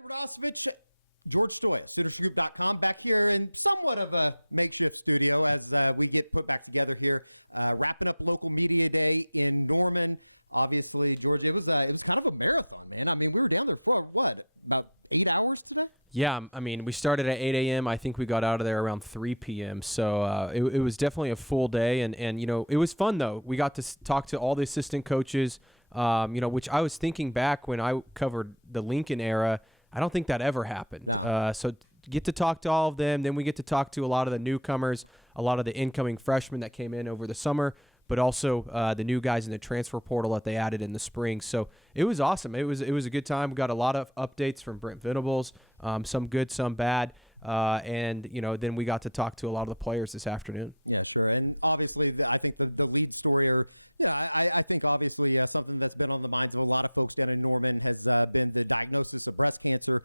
Radosevich, George Stoia, SoonersGroup.com, back here in somewhat of a makeshift studio as we get put back together here, wrapping up local media day in Norman. Obviously, George, it was kind of a marathon, man. I mean, we were down there for what, about 8 hours today? Yeah, I mean, we started at 8 a.m. I think we got out of there around 3 p.m. So it was definitely a full day, and you know, it was fun though. We got to talk to all the assistant coaches, which I was thinking back when I covered the Lincoln era. I don't think that ever happened. No. So get to talk to all of them. Then we get to talk to a lot of the newcomers, a lot of the incoming freshmen that came in over the summer, but also the new guys in the transfer portal that they added in the spring. So it was awesome. It was a good time. We got a lot of updates from Brent Venables, some good, some bad. And, you know, then we got to talk to a lot of the players this afternoon. Yeah, sure. And obviously, I think the lead story, I think obviously something that's been on the minds of a lot of folks down in Norman has been the diagnosis of breast cancer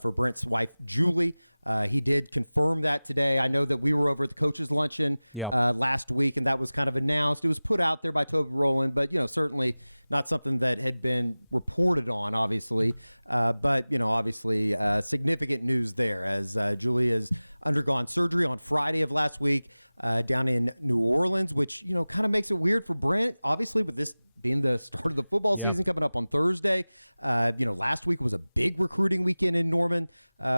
for Brent's wife, Julie. He did confirm that today. I know that we were over at the coaches' luncheon last week, and that was kind of announced. It was put out there by Toby Rowland, but, you know, certainly not something that had been reported on, obviously. But, you know, obviously significant news there as Julie has undergone surgery on Friday of last week down in New Orleans, which, you know, kind of makes it weird for Brent, obviously, with this being the start of the football season coming up on Thursday. Last week was a big recruiting weekend in Norman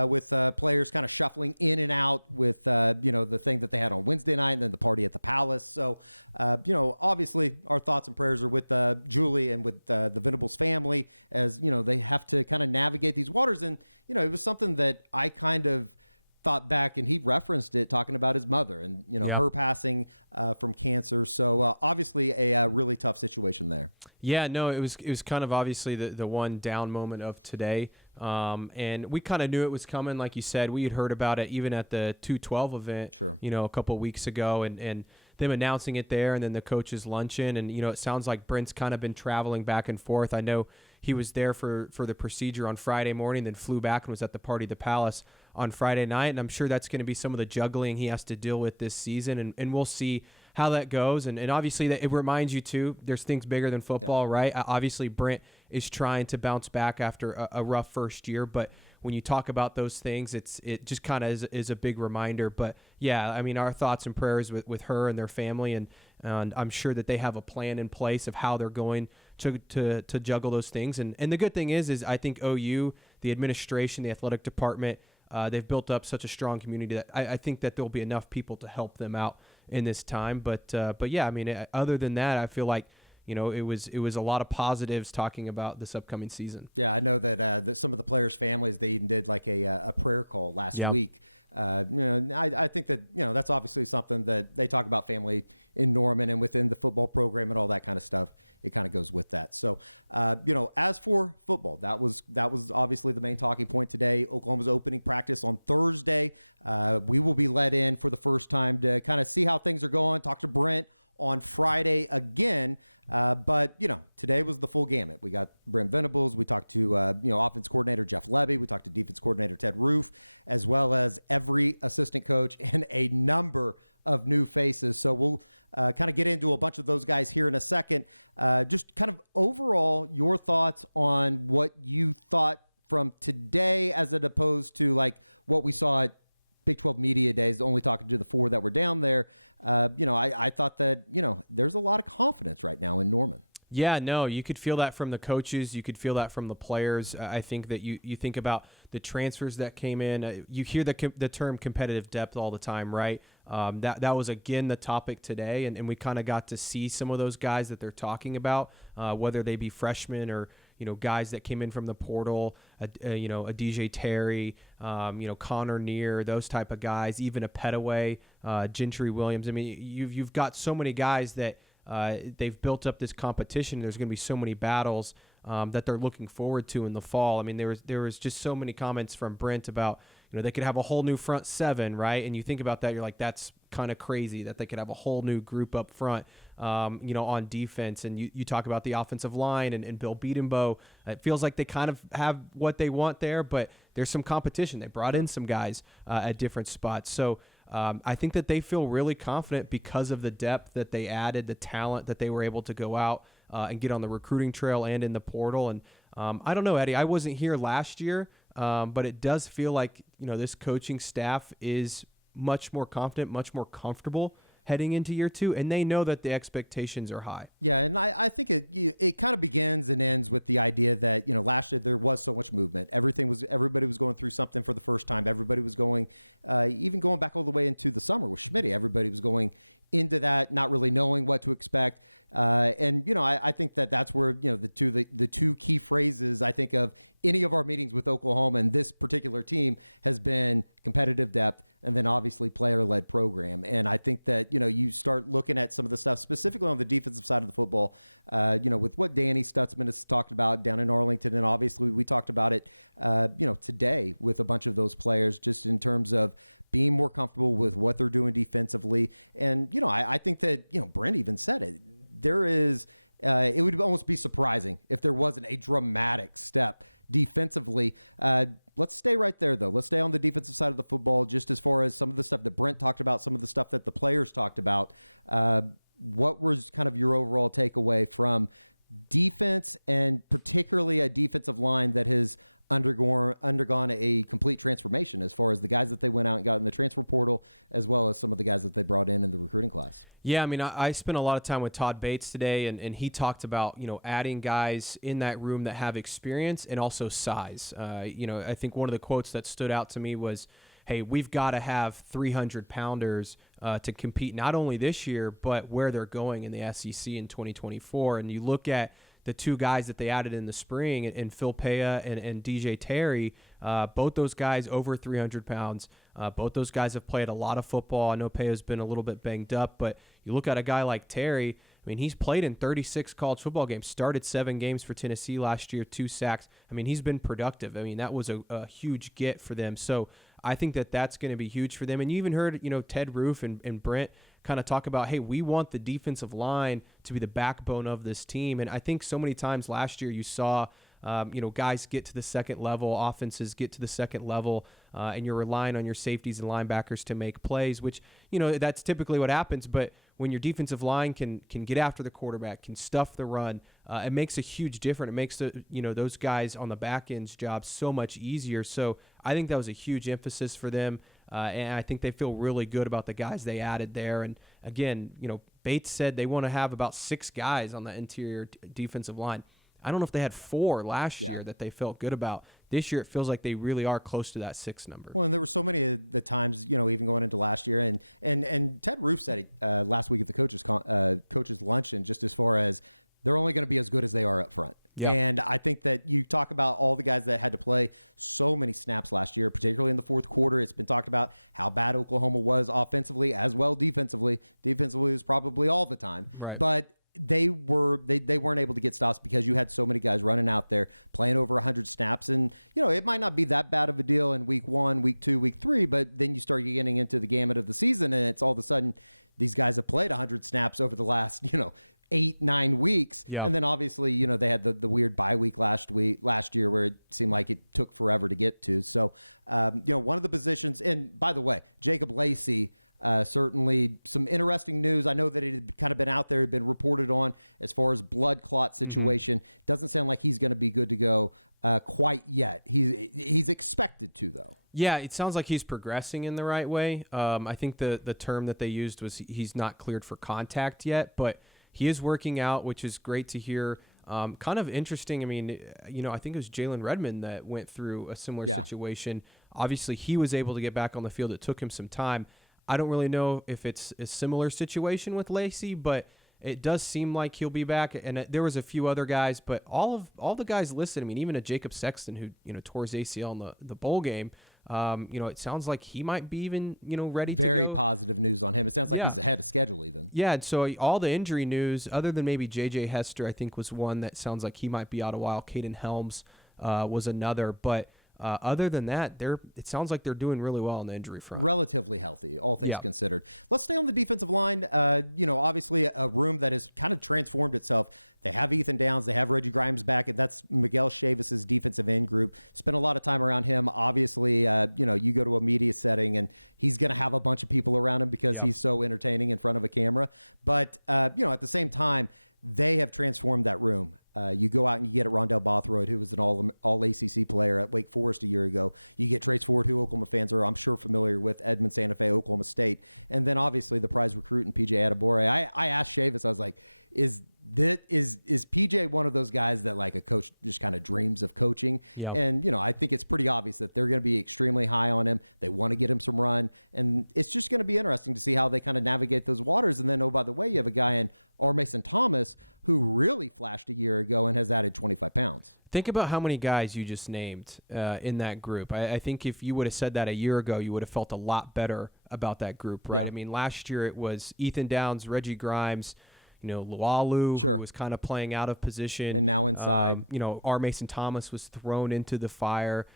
with players kind of shuffling in and out with, the thing that they had on Wednesday night and then the party at the Palace. So, obviously our thoughts and prayers are with Julie and with the Venables family as, you know, they have to kind of navigate these waters. And, you know, it was something that I kind of thought back, and he referenced it talking about his mother and, you know, her passing from cancer. So obviously a really tough situation there. Yeah, no, it was kind of obviously the one down moment of today. And we kind of knew it was coming. Like you said, we had heard about it even at the 212 event, you know, a couple of weeks ago, and them announcing it there, and then the coaches' luncheon. And, you know, it sounds like Brent's kind of been traveling back and forth. I know he was there for the procedure on Friday morning, then flew back and was at the party at the Palace on Friday night. And I'm sure that's going to be some of the juggling he has to deal with this season. And we'll see how that goes. And obviously that it reminds you too, there's things bigger than football, right? Obviously Brent is trying to bounce back after a rough first year, but when you talk about those things, it just kind of is a big reminder. But yeah, I mean, our thoughts and prayers with her and their family, and I'm sure that they have a plan in place of how they're going to juggle those things. And the good thing is I think OU, the administration, the athletic department, they've built up such a strong community that I think that there'll be enough people to help them out in this time. But yeah, I mean, other than that, I feel like, you know, it was a lot of positives talking about this upcoming season. Yeah, I know that some of the players' families, they even did like a prayer call last week. I think that, you know, that's obviously something that they talk about family in Norman and within the football program and all that kind of stuff. It kind of goes with that. So, as for football, that was obviously the main talking point today. Oklahoma's opening practice on Thursday. We will be let in for the first time to kind of see how things are going, talk to Brent on Friday again. But, you know, today was the full gamut. We got Brent Venables. We talked to, offense coordinator Jeff Levy. We talked to defense coordinator Ted Roof, as well as every assistant coach and a number of new faces. So we'll kind of get into a bunch of those guys here in a second. Just kind of overall, your thoughts on what you thought from today as opposed to like what we saw at Big 12 Media Days, only talking to the four that were down there. I thought that, you know, there's a lot of confidence right now in Norman. Yeah, no, you could feel that from the coaches. You could feel that from the players. I think that you think about the transfers that came in. You hear the term competitive depth all the time, right? That was, again, the topic today, and we kind of got to see some of those guys that they're talking about, whether they be freshmen or, you know, guys that came in from the portal, a DJ Terry, Connor Neer, those type of guys, even a Petaway, Gentry Williams. I mean, you've got so many guys that they've built up this competition. There's going to be so many battles that they're looking forward to in the fall. I mean, there was just so many comments from Brent about, you know, they could have a whole new front seven, right? And you think about that, you're like, that's kind of crazy that they could have a whole new group up front, on defense. And you talk about the offensive line and Bill Beadenbow. It feels like they kind of have what they want there, but there's some competition. They brought in some guys at different spots. So I think that they feel really confident because of the depth that they added, the talent that they were able to go out and get on the recruiting trail and in the portal. And I don't know, Eddie, I wasn't here last year But it does feel like, this coaching staff is much more confident, much more comfortable heading into year 2, and they know that the expectations are high. Yeah, and I think it kind of begins and ends with the idea that, last year there was so much movement. Everybody was going through something for the first time. Everybody was going, even going back all the way into the summer with Schmidt. Everybody was going into that, not really knowing what to expect. And I think that's where, the two key phrases I think of any of our meetings with Oklahoma and this particular team has been competitive depth and then obviously player-led program. And I think that, you start looking at some of the stuff specifically on the defensive side of the football, with what Danny Stutzman has talked about down in Arlington. And obviously we talked about it, today with a bunch of those players, just in terms of being more comfortable with what they're doing defensively. And, I think that, Brent even said it. There is, it would almost be surprising if there wasn't a dramatic step defensively. Let's stay right there, though. Let's stay on the defensive side of the football, just as far as some of the stuff that Brent talked about, some of the stuff that the players talked about. What was kind of your overall takeaway from defense, and particularly a defensive line that has undergone a complete transformation as far as the guys that they went out and got in the transfer portal, as well as some of the guys that they brought in the recruiting class? Yeah, I mean, I spent a lot of time with Todd Bates today, and he talked about, adding guys in that room that have experience and also size. I think one of the quotes that stood out to me was, hey, we've got to have 300-pounders to compete not only this year, but where they're going in the SEC in 2024. And you look at the two guys that they added in the spring, and Phil Pea and DJ Terry, both those guys over 300 pounds. Both those guys have played a lot of football. I know Pea's been a little bit banged up, but you look at a guy like Terry, I mean, he's played in 36 college football games, started 7 games for Tennessee last year, 2 sacks. I mean, he's been productive. I mean, that was a huge get for them. So I think that that's going to be huge for them. And you even heard, Ted Roof and Brent kind of talk about, hey, we want the defensive line to be the backbone of this team. And I think so many times last year you saw, guys get to the second level, offenses get to the second level, and you're relying on your safeties and linebackers to make plays, which, that's typically what happens. But when your defensive line can get after the quarterback, can stuff the run, it makes a huge difference. It makes those guys on the back end's job so much easier. So I think that was a huge emphasis for them. And I think they feel really good about the guys they added there. And again, Bates said they want to have about 6 guys on the interior defensive line. I don't know if they had 4 last year that they felt good about. This year, it feels like they really are close to that 6 number. Well, and there were so many of the times, even going into last year, and Ted Roof said it last week at the coaches luncheon, just as far as they're only going to be as good as they are up front. Yep. And I think that you talk about all the guys that had to play so many snaps last year, particularly in the fourth quarter. It's been talked about how bad Oklahoma was offensively as well defensively. Defensively was probably all the time. Right. But they weren't able to get stops because you had so many guys running out there playing over 100 snaps. And, it might not be that bad of a deal in week 1, week 2, week 3, but then you start getting into the gamut of the season, and it's all of a sudden these guys have played 100 snaps over the last, 8-9 weeks. Yeah. And then obviously, they had the weird bye week last year where it seemed like it took forever to get to. So, one of the positions, and by the way, Jacob Lacey, certainly some interesting news. I know that it had kind of been out there, had been reported on as far as blood clot situation. Doesn't sound like he's going to be good to go quite yet. He's expected to, though. Yeah, it sounds like he's progressing in the right way. I think the term that they used was he's not cleared for contact yet, but he is working out, which is great to hear. Kind of interesting. I mean, I think it was Jalen Redmond that went through a similar situation. Obviously, he was able to get back on the field. It took him some time. I don't really know if it's a similar situation with Lacey, but it does seem like he'll be back. And there was a few other guys, but all the guys listed, I mean, even a Jacob Sexton who tore his ACL in the bowl game, it sounds like he might be even, ready to go. Very positive news on him. It sounds like he's ahead of schedule even. Yeah, so all the injury news, other than maybe J.J. Hester, I think was one that sounds like he might be out a while. Caden Helms was another, but other than that, it sounds like they're doing really well on the injury front. Relatively healthy, all things considered. Let's stay on the defensive line. Obviously a room that has kind of transformed itself. They have Ethan Downs. They have Reggie Grimes back, and that's Miguel Chavis's defensive end group. Spent a lot of time around him. Obviously, you go to a media setting, and he's going to have a bunch of people around him because he's so entertaining in front of a camera. But, at the same time, they have transformed that room. You go out and you get Rondell Bothroyd, who was an all ACC player at Wake Forest a year ago. You get Trace Ford, who Oklahoma fans are, I'm sure, familiar with, Edmond Santa Fe, Oklahoma State. And then obviously the prize recruit and PJ Adebore. I asked Chavis, I was like, is PJ one of those guys that like a coach just kind of dreams of coaching? Yep. And, I think it's pretty obvious that they're going to be extremely high on him. They want to get him some run. And it's just going to be interesting to see how they kind of navigate those waters. And then, oh, by the way, you have a guy in R. Mason Thomas who really flashed a year ago and has added 25 pounds. Think about how many guys you just named in that group. I think if you would have said that a year ago, you would have felt a lot better about that group, right? Yeah. I mean, last year it was Ethan Downs, Reggie Grimes, Lualu, Sure. who was kind of playing out of position. And now inside. R. Mason Thomas was thrown into the fire.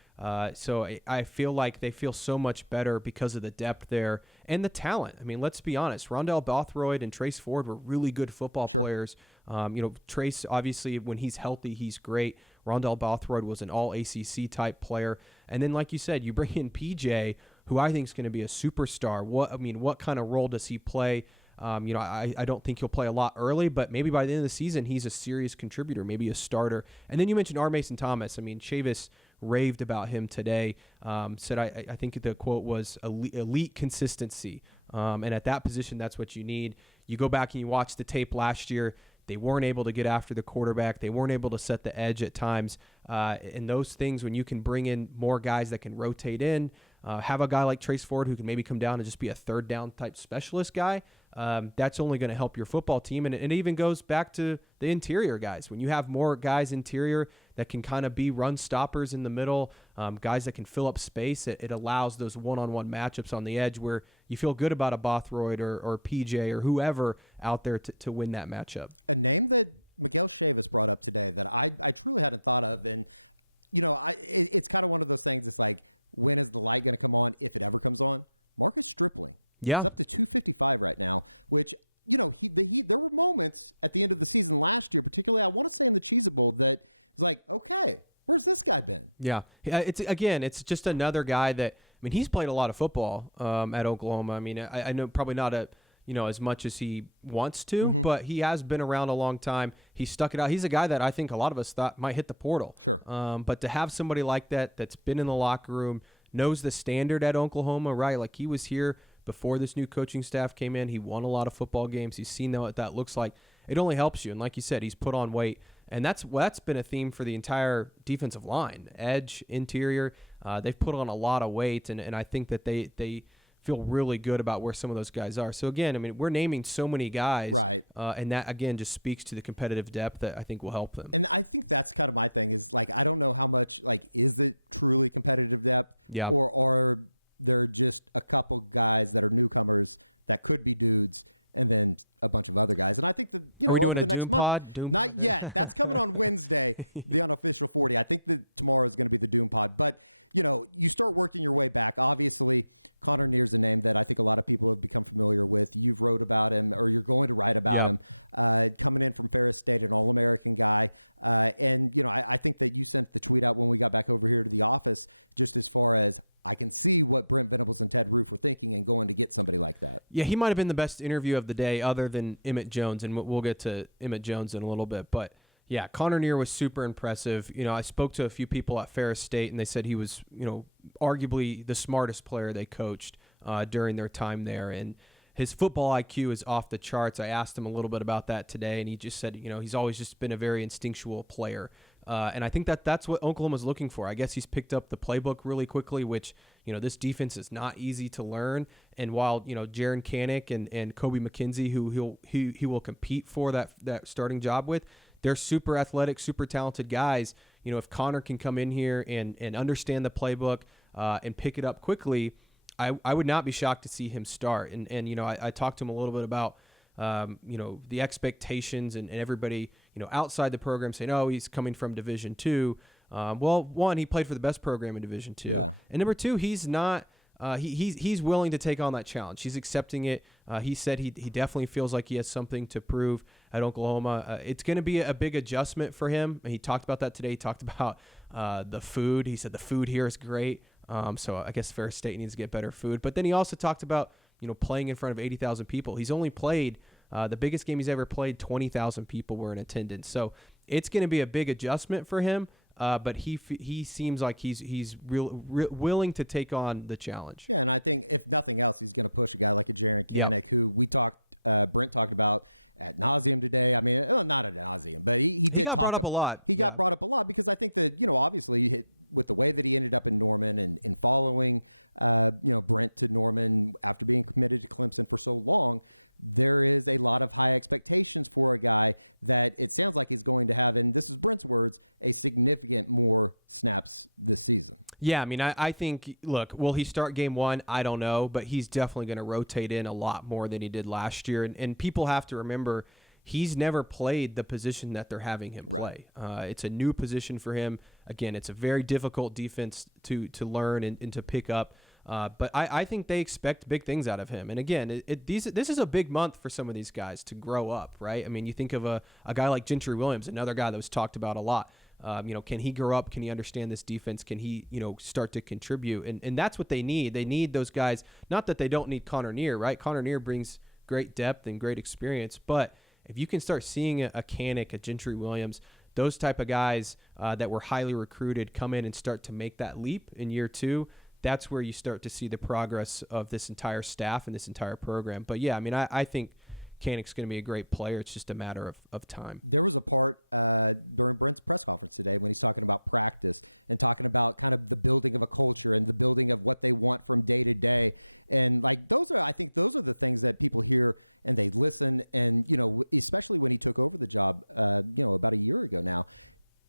So I feel like they feel so much better because of the depth there and the talent. I mean, let's be honest. Rondell Bothroyd and Trace Ford were really good football players. Trace, obviously, when he's healthy, he's great. Rondell Bothroyd was an all-ACC type player. And then, like you said, you bring in PJ, who I think is going to be a superstar. What kind of role does he play? I don't think he'll play a lot early, but maybe by the end of the season, he's a serious contributor, maybe a starter. And then you mentioned R. Mason Thomas. I mean, Chavis raved about him today. Said, I think the quote was elite consistency. And at that position, that's what you need. You go back and you watch the tape last year. They weren't able to get after the quarterback. They weren't able to set the edge at times. And those things, when you can bring in more guys that can rotate in, have a guy like Trace Ford who can maybe come down and just be a third down type specialist guy, that's only going to help your football team. And it even goes back to the interior guys. When you have more guys interior that can kind of be run stoppers in the middle, guys that can fill up space, it allows those one-on-one matchups on the edge where you feel good about a Bothroyd or PJ or whoever out there to win that matchup. A name that Miguel Chavis brought up today that I truly hadn't thought of. And, it's kind of one of those things. It's like, when is the light going to come on, if it ever comes on? Marcus Stripling. Yeah. He's up to 255 right now, which, there were moments at the end of the season last year, particularly I want to say in the Cheez-It Bowl, that it's like, okay, where's this guy been? Yeah. It's just another guy that, he's played a lot of football at Oklahoma. I know probably not as much as he wants to, but he has been around a long time. He stuck it out. He's a guy that I think a lot of us thought might hit the portal. Sure. But to have somebody like that's been in the locker room, knows the standard at Oklahoma, right? Like he was here before this new coaching staff came in. He won a lot of football games. He's seen what that looks like. It only helps you. And like you said, he's put on weight. And that's been a theme for the entire defensive line, edge, interior. They've put on a lot of weight, and I think that they feel really good about where some of those guys are. So again, we're naming so many guys, right? And that again just speaks to the competitive depth that I think will help them. And I think that's kind of my thing is like, I don't know how much, like, is it truly competitive depth? Yeah. Or are there just a couple guys that are newcomers that could be dudes, and then a bunch of other guys? And I think that, over the next month, not yet. That's coming on Wednesday, the unofficial 40. I think that tomorrow is going to be the Doom Pod. But, you start working your way back. Obviously, Connor Neer's a name that I think a lot of people have become familiar with. You've wrote about him, or you're going to write about him. Coming in from Ferris State, an All-American guy. And, I think that you sent the tweet out when we got back over here to the office, just as far as, I can see what Brent Venables and Ted Roof were thinking and going to get somebody like that. Yeah, he might have been the best interview of the day other than Emmett Jones, and we'll get to Emmett Jones in a little bit. But, yeah, Connor Neer was super impressive. I spoke to a few people at Ferris State, and they said he was, arguably the smartest player they coached during their time there. And his football IQ is off the charts. I asked him a little bit about that today, and he just said, he's always just been a very instinctual player. And I think that's what Oklahoma's looking for. I guess he's picked up the playbook really quickly, which, this defense is not easy to learn. And while, Jaron Kanik and Kobe McKenzie, who he will compete for that starting job with, they're super athletic, super talented guys. If Connor can come in here and understand the playbook and pick it up quickly, I would not be shocked to see him start. And I talked to him a little bit about, the expectations and everybody, outside the program saying, oh, he's coming from Division II. Well, one, he played for the best program in Division II. Yeah. And number two, he's not, he's willing to take on that challenge. He's accepting it. He said he definitely feels like he has something to prove at Oklahoma. It's going to be a big adjustment for him. He talked about that today. He talked about the food. He said the food here is great. So I guess Ferris State needs to get better food. But then he also talked about, playing in front of 80,000 people. He's only played the biggest game he's ever played, 20,000 people were in attendance. So it's going to be a big adjustment for him. But he seems like he's willing to take on the challenge. Yeah, and I think if nothing else, he's going to push a guy like a Jaren Kanak, who Brent talked about ad nauseum today. I mean, not ad nauseum, but he did got brought up a lot. He got brought up a lot because I think that, obviously with the way that he ended up in Norman and in following, Brent to Norman after being committed to Clemson for so long, there is a lot of high expectations for a guy that it sounds like he's going to have, and this is Brent's words, a significant more snaps this season. Yeah, I mean, I think, look, will he start game one? I don't know, but he's definitely going to rotate in a lot more than he did last year. And people have to remember, he's never played the position that they're having him play. Right. It's a new position for him. Again, it's a very difficult defense to learn and to pick up. But I think they expect big things out of him. And again, this is a big month for some of these guys to grow up, right? I mean, you think of a guy like Gentry Williams, another guy that was talked about a lot. Can he grow up? Can he understand this defense? Can he, start to contribute? And that's what they need. They need those guys. Not that they don't need Connor Neer, right? Connor Neer brings great depth and great experience. But if you can start seeing a Kanak, a Gentry Williams, those type of guys that were highly recruited come in and start to make that leap in year two, that's where you start to see the progress of this entire staff and this entire program. But yeah, I mean, I think Kanak's going to be a great player. It's just a matter of time. There was a part during Brent's press conference today when he's talking about practice and talking about kind of the building of a culture and the building of what they want from day to day. And I think those are the things that people hear and they listen. And, especially when he took over the job, about a year ago now,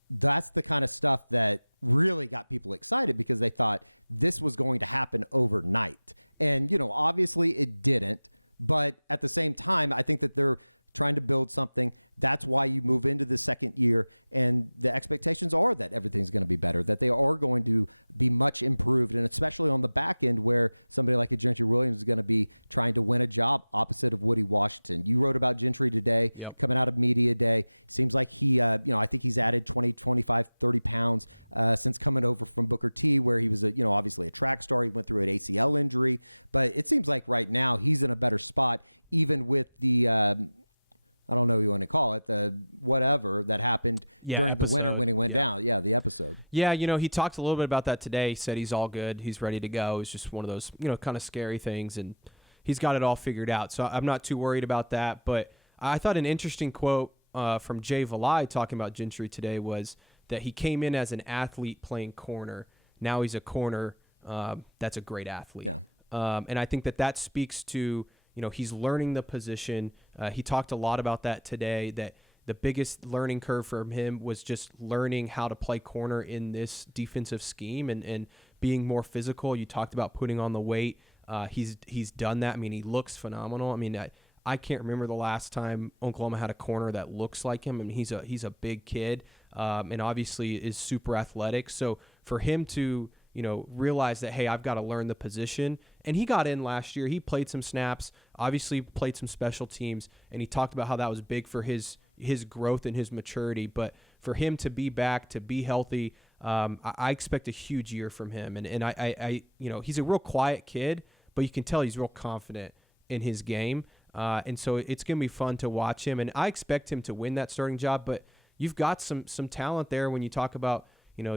that's the kind of stuff that really got people excited because they thought this was going to happen overnight. And, obviously it didn't. But at the same time, I think that they're trying to build something. That's why you move into the second year, and the expectations are that everything's going to be better, that they are going to be much improved, and especially on the back end where somebody like a Gentry Williams is going to be trying to win a job opposite of Woody Washington. You wrote about Gentry today, coming out of media day. Seems like he, I think he's added 20, 25, 30 pounds since coming over from Booker T, where he was, obviously a track star. He went through an ACL injury, but it seems like right now he's in a better spot, even with the I don't know what you want to call it, the whatever that happened during the winter when he went down. Yeah, the episode. Yeah, he talked a little bit about that today. He said he's all good. He's ready to go. It's just one of those, kind of scary things, and he's got it all figured out. So I'm not too worried about that. But I thought an interesting quote from Jay Valai talking about Gentry today was that he came in as an athlete playing corner. Now he's a corner that's a great athlete. Yeah. And I think that speaks to, he's learning the position. He talked a lot about that today, that the biggest learning curve for him was just learning how to play corner in this defensive scheme and being more physical. You talked about putting on the weight. He's done that. I mean, he looks phenomenal. I mean, I can't remember the last time Oklahoma had a corner that looks like him. I mean, he's a big kid and obviously is super athletic. So for him to realize that, hey, I've got to learn the position. And he got in last year. He played some snaps, obviously played some special teams, and he talked about how that was big for his growth and his maturity. But for him to be back, to be healthy, I expect a huge year from him. And I he's a real quiet kid, but you can tell he's real confident in his game. And so it's going to be fun to watch him. And I expect him to win that starting job, but you've got some talent there when you talk about,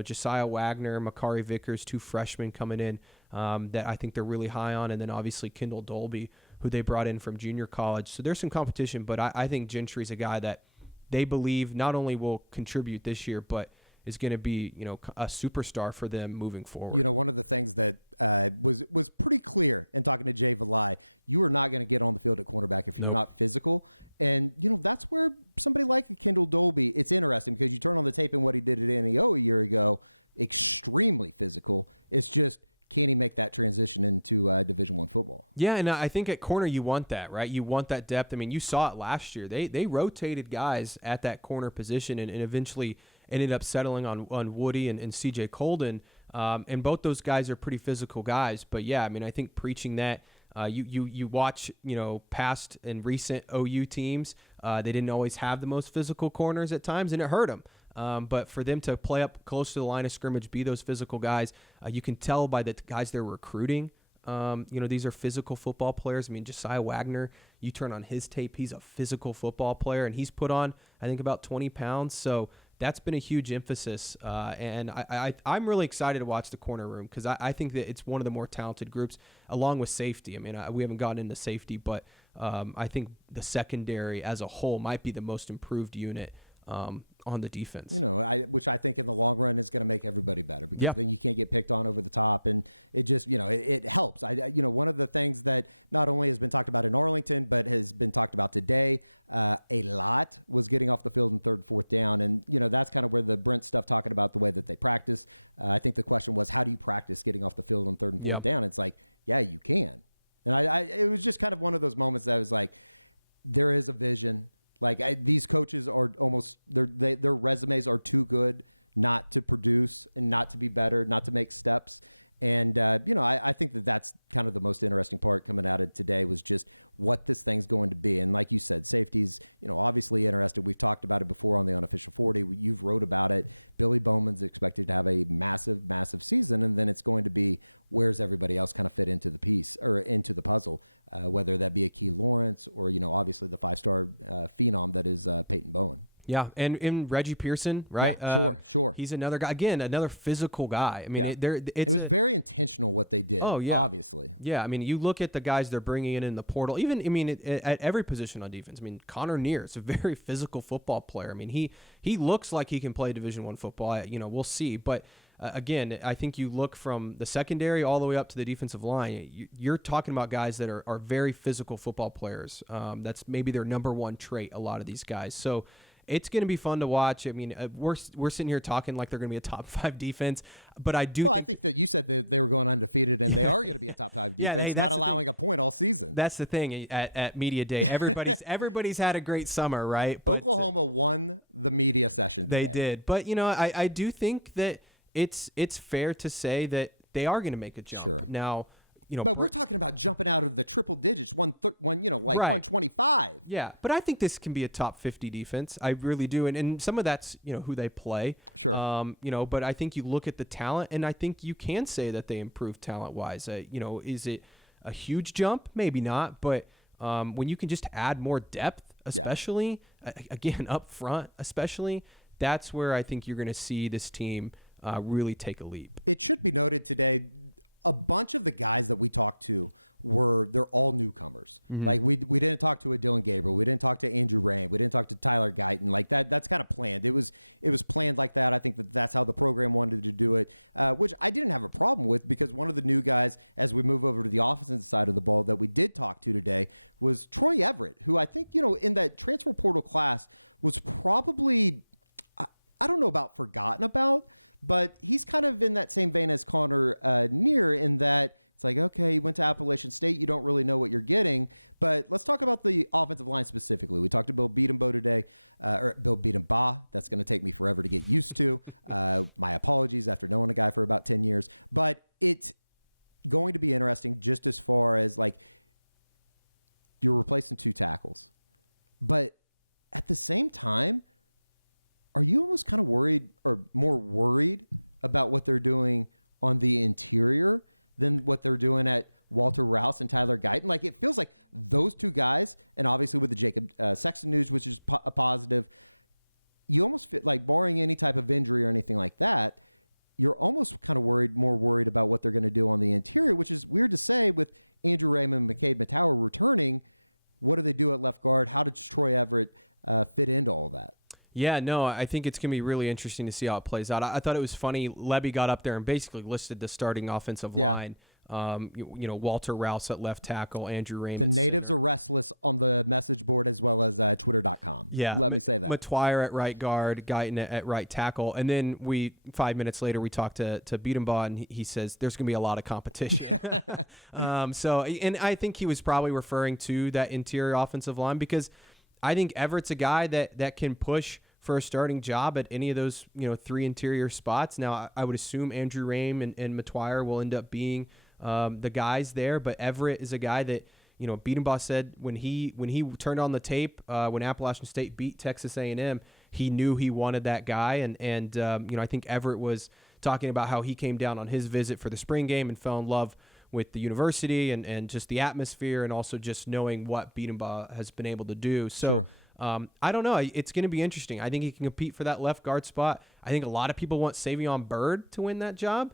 Josiah Wagner, Makari Vickers, two freshmen coming in that I think they're really high on. And then obviously Kendall Dolby, who they brought in from junior college. So there's some competition, but I think Gentry's a guy that they believe not only will contribute this year, but is going to be, a superstar for them moving forward. One of the things that was pretty clear in talking to Jay Valai, you are not going to get on the field at cornerback if you're not physical. And, that's where somebody like Kendall Dolby, it's interesting because you turn on the tape and what he did at NEO a year ago, extremely physical. It's just, can he make that transition into Division I football? Yeah, and I think at corner you want that, right? You want that depth. I mean, you saw it last year. They rotated guys at that corner position and eventually ended up settling on Woody and CJ Colden. And both those guys are pretty physical guys. But, yeah, I mean, I think preaching that, you watch, past and recent OU teams, they didn't always have the most physical corners at times, and it hurt them. But for them to play up close to the line of scrimmage, be those physical guys, you can tell by the guys they're recruiting. These are physical football players. I mean, Josiah Wagner, you turn on his tape, he's a physical football player, and he's put on I think about 20 pounds. So that's been a huge emphasis. And I'm really excited to watch the corner room because I think that it's one of the more talented groups along with safety. I mean, we haven't gotten into safety, but I think the secondary as a whole might be the most improved unit on the defense. Which I think in the long run is going to make everybody better because then you can't get picked on over the top, and it just, it helps. One of the things that not only has been talked about in Arlington, but has been talked about today a lot was getting off the field in third, fourth down. And, that's kind of where the Brent stuff talking about the way that they practice. I think the question was, how do you practice getting off the field on third and fourth down? It's like, yeah, you can. And it was just kind of one of those moments that was like, there is a vision. Like these coaches are almost their resumes are too good not to produce and not to be better, not to make steps. And, I think that's kind of the most interesting part coming out of today was just what this thing's going to be. And like you said, safety's, obviously interested. We've talked about it before on the Unofficial 40. You've wrote about it. Billy Bowman's expected to have a massive, massive season. And then it's going to be where's everybody else kind of fit into the piece or into the puzzle, whether that be a Key Lawrence or, obviously the 5-star phenom that is Peyton Bowen. Yeah, and Reggie Pearson, right? Yeah, sure. He's another guy. Again, another physical guy. I mean, it was very intentional what they did. Oh, yeah. Obviously. Yeah, I mean, you look at the guys they're bringing in the portal. Even, at every position on defense. I mean, Connor Neer is a very physical football player. I mean, he looks like he can play Division I football. We'll see. But again, I think you look from the secondary all the way up to the defensive line. You're talking about guys that are very physical football players. That's maybe their number one trait. A lot of these guys. So. It's going to be fun to watch. I mean, we're sitting here talking like they're going to be a top 5 defense, but I do. Well, I think that you said that they were going undefeated, and they are going to be a top 5 defense, not allowing a point all season. That's the thing at media day. Everybody's had a great summer, right? But Oklahoma won the media session today. They did, but I do think that it's fair to say that they are going to make a jump. Sure. Now. But we're talking about jumping out of the triple digits, 125. Yeah, but I think this can be a top 50 defense. I really do, and some of that's who they play. Sure. But I think you look at the talent, and I think you can say that they improved talent wise. Is it a huge jump? Maybe not, but when you can just add more depth, especially again up front, especially that's where I think you're going to see this team really take a leap. It should be noted today. A bunch of the guys that we talked to they're all newcomers. Mm-hmm. Like we didn't talk to a Dylan Gabriel. We didn't talk to Andrew Rain. We didn't talk to Tyler Guyton. Like that's kind of planned. It was planned like that. I think that's how the program wanted to do it, which I didn't have a problem with because one of the new guys, as we move over to the offensive side of the ball that we did talk to today was Troy Everett, who I think, in that transfer portal class was probably, I don't know about forgotten about, but he's kind of in that same vein as Connor Neer in that it's like, okay, you went to Appalachian State. You don't really know what you're getting. But let's talk about the offensive line specifically. We talked to Bill Beatenbaugh today, or Bill Beatenbaugh. That's going to take me forever to get used to. My apologies after knowing a guy for about 10 years. But it's going to be interesting just as far as like you're replacing 2 tackles. But at the same time, are you almost kind of worried or more worried about what they're doing on the interior than what they're doing at Walter Rouse and Tyler Guyton? Like, it feels like those 2 guys, and obviously with the Jacob Sexton news, which is a positive, you almost feel like, barring any type of injury or anything like that, you're almost kind of more worried about what they're going to do on the interior, which is weird to say with Andrew Raymond and McCade Matauer returning. What do they do at left guard? How does Troy Everett fit into all that? Yeah, no, I think it's going to be really interesting to see how it plays out. I thought it was funny. Levy got up there and basically listed the starting offensive line. Walter Rouse at left tackle, Andrew Rain. The natives are restless on the message board as well as Twitter.com. Yeah. Let me say that. Matwire at right guard, Guyton at right tackle. And then 5 minutes later, we talked to Beatenbaugh, and he says there's going to be a lot of competition. And I think he was probably referring to that interior offensive line because I think Everett's a guy that can push for a starting job at any of those 3 interior spots. Now, I would assume Andrew Rain and Matwire will end up being the guys there, but Everett is a guy that Beatenbaugh said when he turned on the tape when Appalachian State beat Texas A&M, he knew he wanted that guy, and I think Everett was talking about how he came down on his visit for the spring game and fell in love with the university and just the atmosphere and also just knowing what Beatenbaugh has been able to do. So, sure. I don't know. It's going to be interesting. I think he can compete for that left guard spot. I think a lot of people want Savion Byrd to win that job.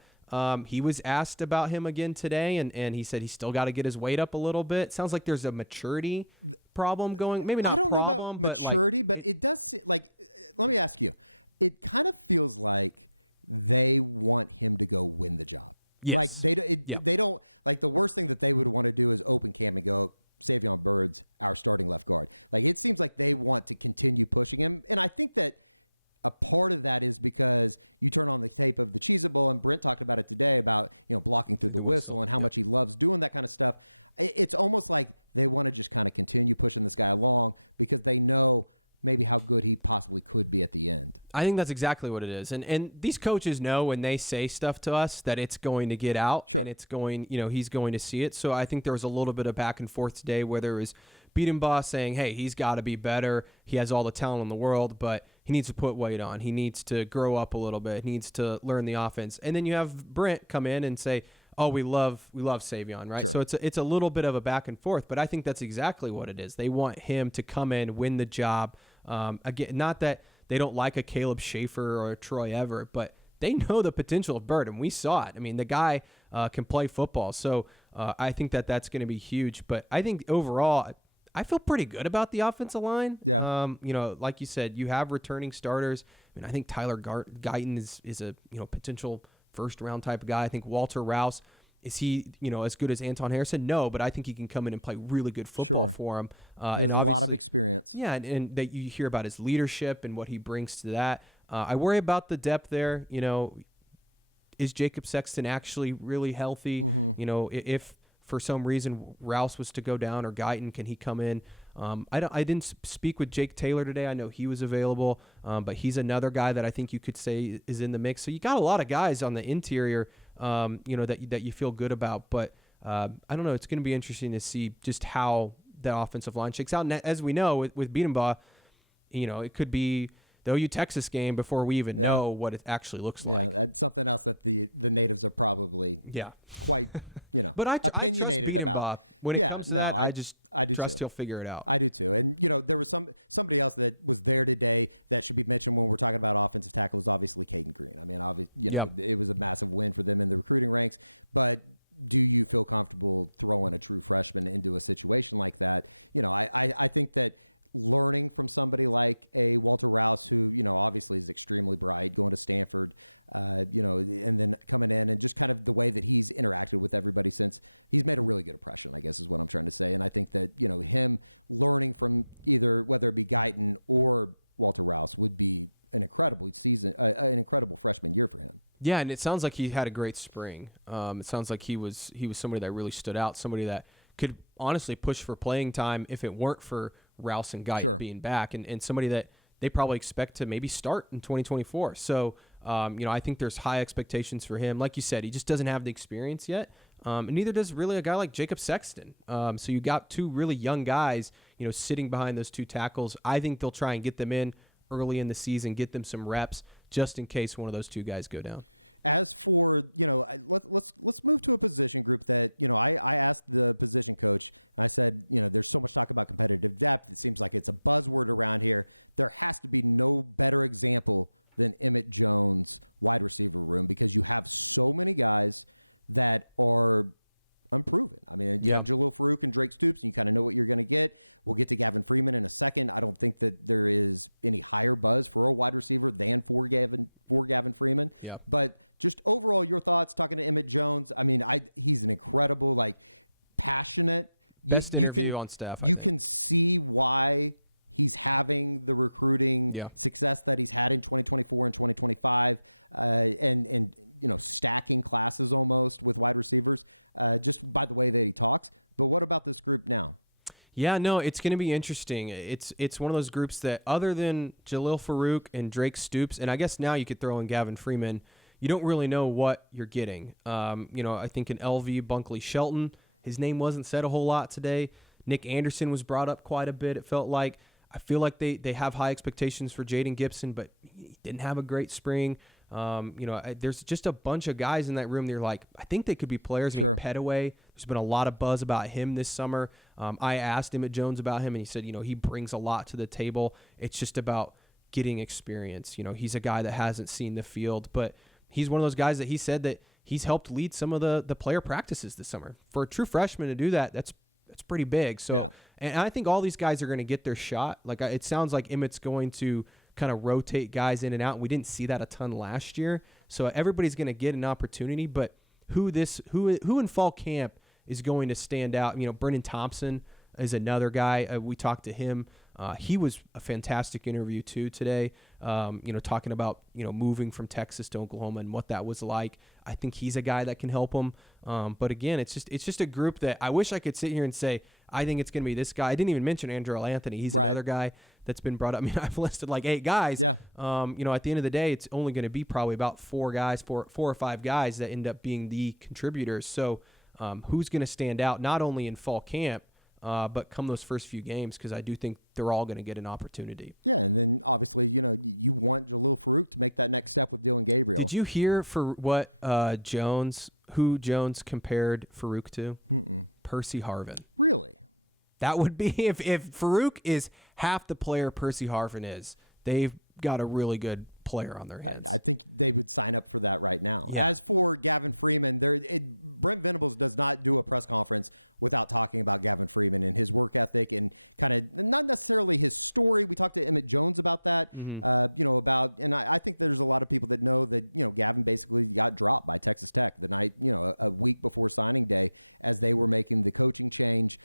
He was asked about him again today, and he said he's still got to get his weight up a little bit. Sounds like there's a maturity problem going. Maybe not. I don't problem, know about but maturity, but it does like. Let me ask you. It kind of feels like they want him to go win the job. Yes. Like they don't like the worst thing that they would want to do is open camp and go, Savion Byrd's our starting left guard. Like it seems like they want to continue pushing him, and I think that a part of that is because you turn on the tape of the Cheez-It Bowl, and Brent talked about it today about blocking through the whistle and how much he loves doing that kind of stuff. It's almost like they want to just kind of continue pushing this guy along because they know maybe how good he possibly could be at the end. I think that's exactly what it is. And these coaches know when they say stuff to us that it's going to get out. Sure. And it's going, he's going to see it. So I think there was a little bit of back and forth today where there was Biedenbaugh saying, hey, he's got to be better. He has all the talent in the world, but he needs to put weight on. He needs to grow up a little bit. He needs to learn the offense. And then you have Brent come in and say, oh, we love Savion, right? Sure. So it's a little bit of a back and forth, but I think that's exactly what it is. They want him to come in, win the job. Again, not that they don't like a Caleb Schaefer or a Troy Everett, but they know the potential of Bird, and we saw it. I mean, the guy can play football, so I think that's going to be huge. But I think overall, I feel pretty good about the offensive line. Yeah. Like you said, you have returning starters. I mean, I think Tyler Guyton is a potential first-round type of guy. I think Walter Rouse, is he as good as Anton Harrison? No, but I think he can come in and play really good football for him. He has a lot of experience. Yeah, and that you hear about his leadership and what he brings to that. I worry about the depth there. Is Jacob Sexton actually really healthy? Mm-hmm. If for some reason Rouse was to go down or Guyton, can he come in? I didn't speak with Jake Taylor today. I know he was available, but he's another guy that I think you could say is in the mix. So you got a lot of guys on the interior, that you feel good about. But I don't know. It's going to be interesting to see just how the offensive line shakes out. And as we know with Biedenbaugh, it could be the OU Texas game before we even know what it actually looks like. Yeah, that's something else that the natives are probably quite but I opinionated trust about. When it comes to that, I do trust too. he'll figure it out. I do too. And there was somebody else that was there today that should be mentioned when we're talking about offensive tackle is obviously Caden Green. I mean, it was a massive win for them in the recruiting ranks, but do you feel comfortable throwing a true freshman into a situation like that? I think that learning from somebody like a Walter Rouse, who, obviously is extremely bright, going to Stanford, and then coming in and just kind of the way that he's interacted with everybody since, he's made a really good impression, I guess is what I'm trying to say. And I think that, him learning from either, whether it be Guyton or Walter Rouse, would be an incredible season, an incredible freshman year for him. Yeah, and it sounds like he had a great spring. It sounds like he was somebody that really stood out, somebody that could honestly push for playing time if it weren't for Rouse and Guyton being back, and somebody that they probably expect to maybe start in 2024. So, I think there's high expectations for him. Like you said, he just doesn't have the experience yet, and neither does really a guy like Jacob Sexton. So you got two really young guys, sitting behind those two tackles. I think they'll try and get them in early in the season, get them some reps, just in case one of those two guys go down. As for, let's move to a position group that, I asked the position coach and I said, there's so much talk about competitive depth. It seems like it's a buzzword around here. There has to be no better example than Emmett Jones' wide receiver room, because you have so many guys that are unproven. I mean, you have Jalil Farouk and Drake Stoops, and you kind of know what you're going to get. We'll get to Gavin Freeman in a second. I don't think that there is any higher buzz for a wide receiver than for Gavin Freeman. Yep. But just overall, your thoughts talking to Emmett Jones. I mean, he's an incredible, passionate. Best interview on staff. You can see why he's having the recruiting success that he's had in 2024 and 2025, and stacking classes almost with wide receivers, just by the way that he talks. But what about this group now? Yeah, no, it's going to be interesting. It's one of those groups that, other than Jalil Farouk and Drake Stoops, and I guess now you could throw in Gavin Freeman, you don't really know what you're getting. I think in LV Bunkley Shelton, his name wasn't said a whole lot today. Nick Anderson was brought up quite a bit, it felt like. I feel like they have high expectations for Jaden Gibson, but he didn't have a great spring. There's just a bunch of guys in that room. They're like, I think they could be players. Sure. Petaway, there's been a lot of buzz about him this summer. I asked Emmett Jones about him, and he said, he brings a lot to the table. It's just about getting experience. He's a guy that hasn't seen the field, but he's one of those guys that he said that he's helped lead some of the player practices this summer. For a true freshman to do that, that's pretty big. So, yeah. And I think all these guys are going to get their shot. Like, it sounds like Emmett's going to kind of rotate guys in and out. We didn't see that a ton last year. So everybody's going to get an opportunity, but who in fall camp is going to stand out? Brennan Thompson is another guy. We talked to him. He was a fantastic interview too today. Talking about moving from Texas to Oklahoma and what that was like. I think he's a guy that can help him. But again, it's just a group that I wish I could sit here and say I think it's going to be this guy. I didn't even mention Andrew Anthony. He's another guy that's been brought up. I mean, I've listed like 8 guys. Yeah. At the end of the day, it's only going to be probably about 4 or 5 guys that end up being the contributors. So who's going to stand out not only in fall camp, but come those first few games, because I do think they're all going to get an opportunity. Yeah, and then obviously, you want Jalil Farouk to make that next step with Dylan Gabriel. Did you hear for what who Jones compared Farouk to? Percy Harvin. Really? That would be, if Farouk is half the player Percy Harvin is, they've got a really good player on their hands. I think they would sign up for that right now. Yeah. As for Gavin Freeman, Brent Venables does not do a press conference without talking about Gavin Freeman and his work ethic and kind of not necessarily his story. We talked to Emmett Jones about that, and I think there's a lot of people that know that, Gavin basically got dropped by Texas Tech the night, a week before signing day as they were making the coaching change.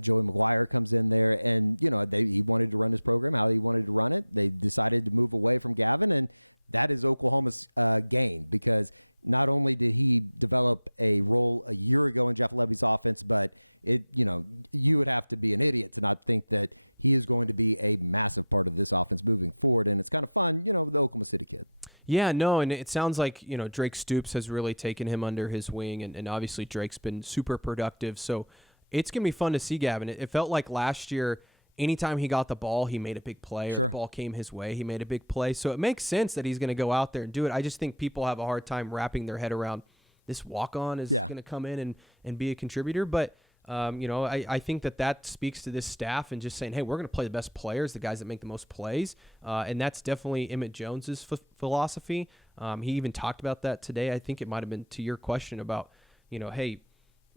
Joey McGuire comes in there and, he wanted to run his program how he wanted to run it. They decided to move away from Gavin, and that is Oklahoma's gain, because not only did he develop a role a year ago in Jeff Levy's offense, but you would have to be an idiot to not think that he is going to be a massive part of this offense moving forward. And it's kind of fun, the Oklahoma City kid. Yeah, no, and it sounds like, Drake Stoops has really taken him under his wing, and obviously Drake's been super productive. So it's going to be fun to see Gavin. It felt like last year, anytime he got the ball, he made a big play, or the ball came his way, he made a big play. So it makes sense that he's going to go out there and do it. I just think people have a hard time wrapping their head around this walk-on is going to come in and be a contributor. But, I think that speaks to this staff and just saying, hey, we're going to play the best players, the guys that make the most plays. And that's definitely Emmett Jones's philosophy. He even talked about that today. I think it might have been to your question about, hey,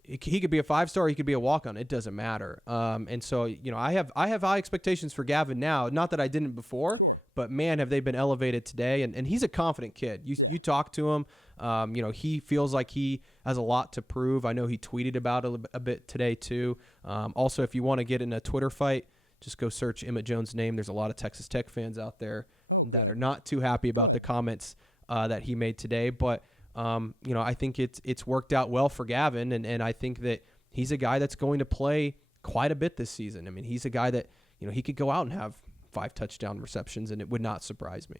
he could be a 5-star, he could be a walk-on. It doesn't matter. And so, I have high expectations for Gavin now. Not that I didn't before. Sure. But, man, have they been elevated today. And he's a confident kid. You talk to him. He feels like he has a lot to prove. I know he tweeted about it a bit today, too. Also, if you want to get in a Twitter fight, just go search Emmett Jones' name. There's a lot of Texas Tech fans out there. Oh, good. That are not too happy about the comments that he made today. But I think it's worked out well for Gavin, and I think that he's a guy that's going to play quite a bit this season. I mean, he's a guy that, he could go out and have 5 touchdown receptions, and it would not surprise me.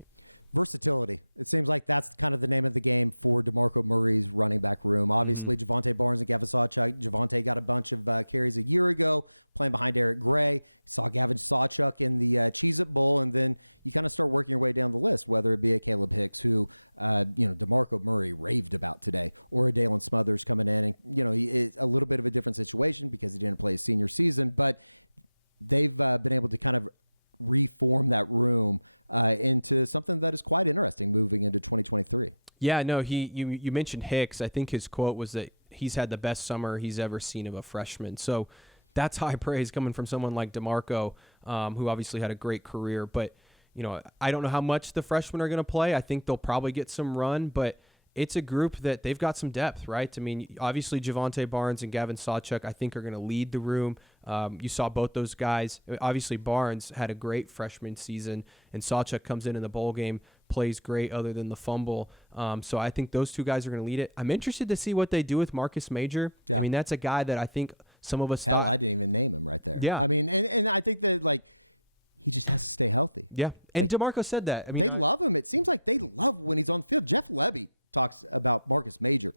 Versatility. It seems like that's kind of the name of the game for DeMarco Murray's running back room. Obviously, Javonte Barnes and Gavin Sawchuk. Javonte got a bunch of carries a year ago playing behind Eric Gray. Saw Gavin Sawchuk in the Cheez-It Bowl, and then you kind of start working your way down the list, whether it be a Caleb Hicks, who, DeMarco Murray raved about today, or a Dalen Smothers coming in. And, it's a little bit of a different situation because he didn't play his senior season, but they've been able to kind of reform that room into something that is quite interesting moving into 2023. Yeah, no, you mentioned Hicks. I think his quote was that he's had the best summer he's ever seen of a freshman. So that's high praise coming from someone like DeMarco, who obviously had a great career. But, I don't know how much the freshmen are going to play. I think they'll probably get some run, but it's a group that they've got some depth, right? I mean, obviously Javonte Barnes and Gavin Sawchuk, I think, are going to lead the room. You saw both those guys. Obviously, Barnes had a great freshman season, and Sawchuk comes in the bowl game, plays great other than the fumble. So I think those two guys are going to lead it. I'm interested to see what they do with Marcus Major. Yeah. I mean, that's a guy that I think some of us I didn't even name him right there. Yeah. I mean, and I think that, he just has to stay healthy. Yeah. And DeMarco said that. I mean, they love him. It seems like they love when he's on the field. Jeff Levy talks about Marcus Major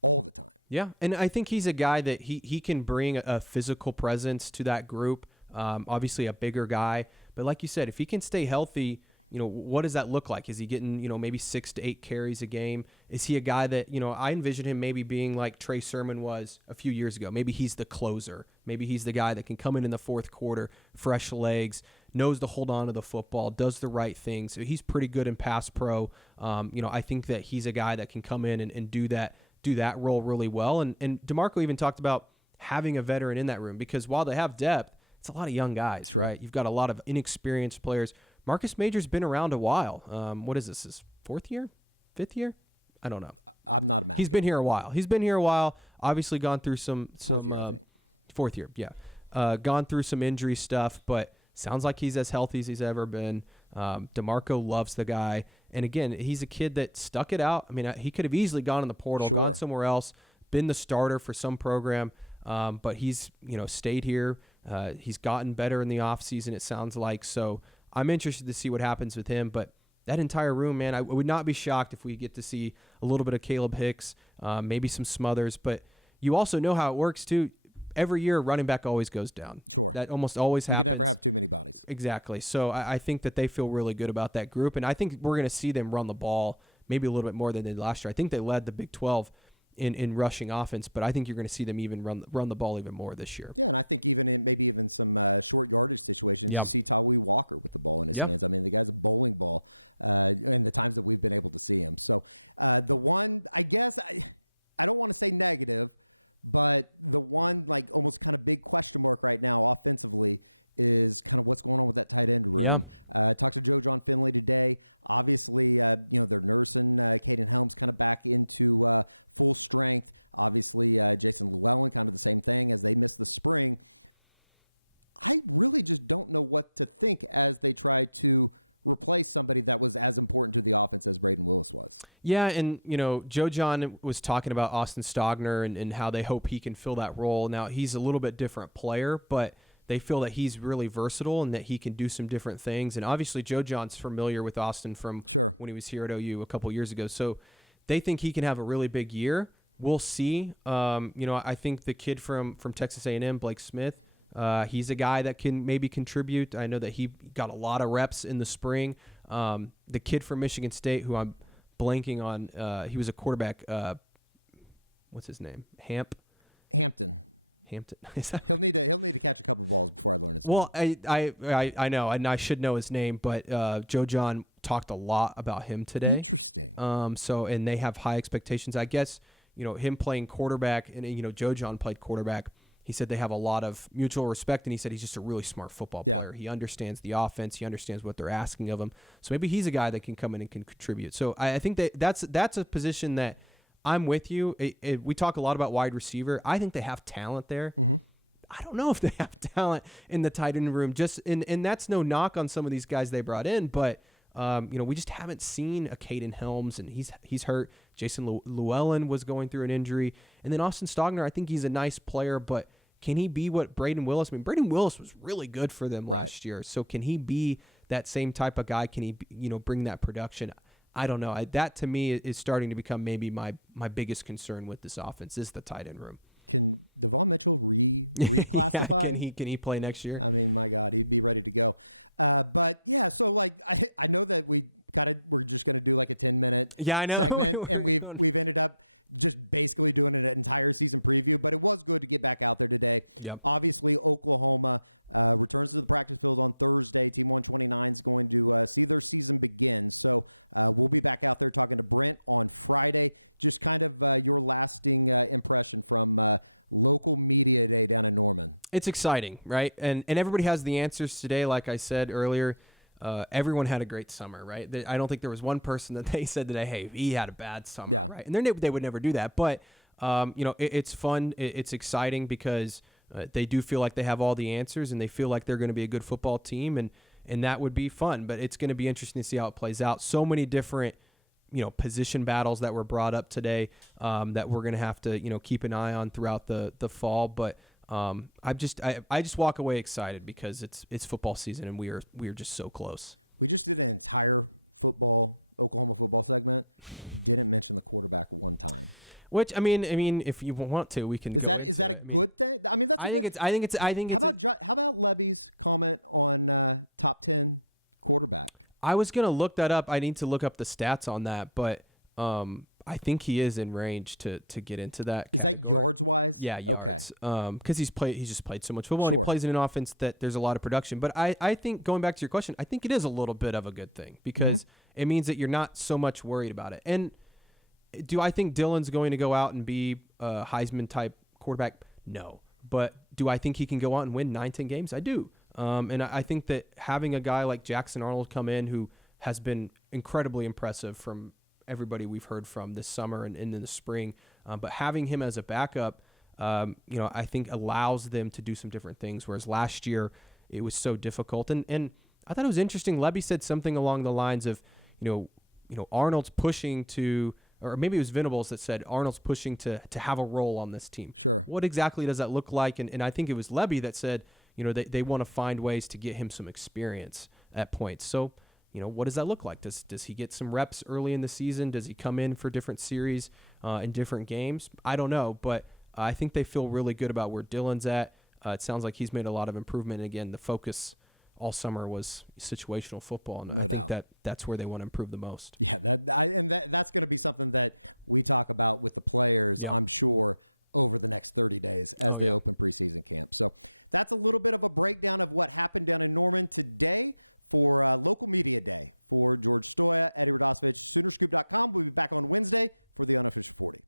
all the time. Yeah, and I think he's a guy that he can bring a physical presence to that group. Obviously a bigger guy, but like you said, if he can stay healthy, what does that look like? Is he getting, maybe 6 to 8 carries a game? Is he a guy that, I envision him maybe being like Trey Sermon was a few years ago. Maybe he's the closer. Maybe he's the guy that can come in the fourth quarter, fresh legs, knows to hold on to the football, does the right things. So he's pretty good in pass pro. I think that he's a guy that can come in and do that role really well. And DeMarco even talked about having a veteran in that room, because while they have depth, it's a lot of young guys, sure. right? You've got a lot of inexperienced players. Marcus Major's been around a while. What is this, his 4th year? 5th year? I don't know. I'm not a math He's guy. been here a while. Obviously gone through some 4th year, I think. 4th year, yeah. Gone through some injury stuff, but sounds like he's as healthy as he's ever been. DeMarco loves the guy. And again, he's a kid that stuck it out. I mean, he could have easily gone in the portal, sure. gone somewhere else, been the starter for some program, but he's stayed here. He's gotten better in the offseason, it sounds like. So I'm interested to see what happens with him. But that entire room, man, I would not be shocked if we get to see a little bit of Caleb Hicks, maybe some Smothers. But you also know how it works, too. Every year, running back always goes down. Sure. That almost always happens. You can never have too many bodies. Exactly. So I think that they feel really good about that group. And I think we're going to see them run the ball maybe a little bit more than they did last year. I think they led the Big 12 in rushing offense, but I think you're going to see them even run the ball even more this year. Yeah, and I think even some short yardage situations, you see Tawee Walker with the ball in his hands. I mean, the guy's a bowling ball in the times that we've been able to see him. So the one, I guess, I don't want to say negative, but the one like almost kind of big question mark right now offensively is kind of what's going on with that tight end room. Talked to Joe John Finley today. Obviously, they're nursing Caden Helms kind of back into full strength. Obviously, Jason Llewellyn, kind of the same thing as they missed the spring. I really just don't know what to think as they try to replace somebody that was as important to the offense as Braden Willis was. Yeah, and, Joe John was talking about Austin Stogner and how they hope he can fill that role. Now, he's a little bit different player, but they feel that he's really versatile and that he can do some different things. And obviously, Joe John's familiar with Austin from when he was here at OU a couple years ago. So they think he can have a really big year. We'll see. I think the kid from Texas A&M, Blake Smith, he's a guy that can maybe contribute. I know that he got a lot of reps in the spring. The kid from Michigan State, who I'm blanking on, he was a quarterback. What's his name? Hampton. He'll need to catch a couple balls before I learn his name. Well, I know, and I should know his name, but Joe John talked a lot about him today. Interesting. And they have high expectations. I guess him playing quarterback, and Joe John played quarterback. He said they have a lot of mutual respect, and he said he's just a really smart football player. He understands the offense. He understands what they're asking of him. So maybe he's a guy that can come in and can contribute. So I think that's a position that I'm with you. We talk a lot about wide receiver. I think they have talent there. Mm-hmm. I don't know if they have talent in the tight end room. And that's no knock on some of these guys they brought in, but we just haven't seen a Caden Helms, and he's hurt. Jason Llewellyn was going through an injury, and then Austin Stogner. I think he's a nice player, but can he be what Braden Willis? I mean, Braden Willis was really good for them last year. So can he be that same type of guy? Can he bring that production? I don't know. That to me is starting to become maybe my biggest concern with this offense is the tight end room. Can Devon Mitchell reclassify? Can he play next year? I mean, my God, he'd be ready to go. But yeah, so like I know that we're just going to do like a 10-minute segment, and we've ended up just basically doing an entire season preview, but it was good to get back out there today. Yep. Obviously, Oklahoma returns to the practice field on Thursday. Team 129 is going to see their season begin. So we'll be back out there talking to Brent on Friday. Just kind of your lasting impression from local media day down in Norman. It's exciting, right? And everybody has the answers today, like I said earlier. Everyone had a great summer, right? I don't think there was one person that they said today, hey, he had a bad summer, right? And they would never do that. But, it's fun. It's exciting because they do feel like they have all the answers, and they feel like they're going to be a good football team, and that would be fun. But it's going to be interesting to see how it plays out. So many different, position battles that were brought up today that we're going to have to, keep an eye on throughout the fall. But I just walk away excited because it's football season, and we are just so close. We just did an entire Oklahoma football segment. Didn't mention the quarterback one time. Which I mean, if you want to, we can. Is that a good thing? I mean, that's. I think it's. How about Levy's comment on top 10 quarterback? I was going to look that up. I need to look up the stats on that, but I think he is in range to get into that. Is that yards wise? Yeah, yards. Okay. Because he's just played so much football. Sure. And he plays in an offense that there's a lot of production. But I think, going back to your question, I think it is a little bit of a good thing because it means that you're not so much worried about it. And do I think Dylan's going to go out and be a Heisman type quarterback? No. But do I think he can go out and win 9-10 games? I do. And I think that having a guy like Jackson Arnold come in who has been incredibly impressive from everybody we've heard from this summer and in the spring, but having him as a backup, I think allows them to do some different things. Whereas last year it was so difficult. And I thought it was interesting. Lebby said something along the lines of, Arnold's pushing to, or maybe it was Venables that said Arnold's pushing to have a role on this team. Sure. What exactly does that look like? And I think it was Lebby that said, they want to find ways to get him some experience at points. So, what does that look like? Does he get some reps early in the season? Does he come in for different series in different games? I don't know, but I think they feel really good about where Dylan's at. It sounds like he's made a lot of improvement. And again, the focus all summer was situational football, and I think that's where they want to improve the most. Yeah, that's going to be something that we talk about with the players, I'm sure, over the next 30 days as they open preseason camp. So that's a little bit of a breakdown of what happened down in Norman today for Local Media Day. For George Stoia, Eddie Radosevich, Soonerscoop.com. We'll be back on Wednesday for the Unofficial 40.